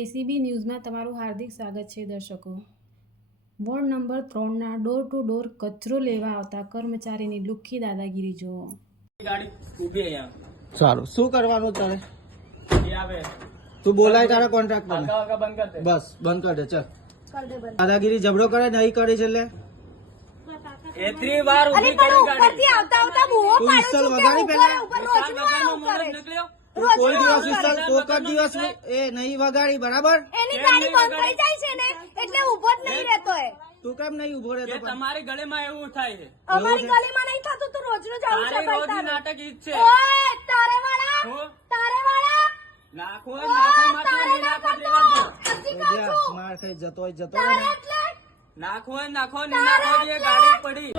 ACB ન્યૂઝમાં તમારું હાર્દિક સ્વાગત છે દર્શકો. વોર્ડ નંબર ત્રણના ડોર ટુ ડોર કચરો લેવા આવતા કર્મચારીની લુખ્ખી દાદાગીરી જુઓ. ગાડી ઊભી અહીંયા. સારું. શું કરવાનું તારે? એ આવે. તું બોલાય તારા કોન્ટ્રાક્ટ હલકા બંધ કર દે. બસ બંધ કર દે ચાલ. દાદાગીરી જબડો કરે નહીં કરી છે એટલે? એત્રી વાર ઊભી અરે પણ કરી ગાડી. ઉપરથી આવતા આવતા તું પાડું છું કે ઉપર ઉપર રોજનું આવું કરે. કોઈ દિવસ આવું કરે. વિશાલ કોક જ દિવસ એ નહીં વગાડી બરાબર એની ગાડી બંધ થઈ જાય છે ને એટલે ઊભો જ નહીં રહેતો એ તું કેમ નહીં ઊભો રહેતો? તમારી ગળેમાં એવું થાય છે અમારી ગલીમાં નહીં થતું તું રોજનું જ આવું છે ભાઈ તારું. નાટક ઈ છે ઓય તારે વાળા? તારે વાળા નાખો નાખો ના નાખો. દેવા દો. માર ખાઈ જતો જતો તારે હોય ને. એટલે નાખો નાખો નહીં નાખો ગાડી પડી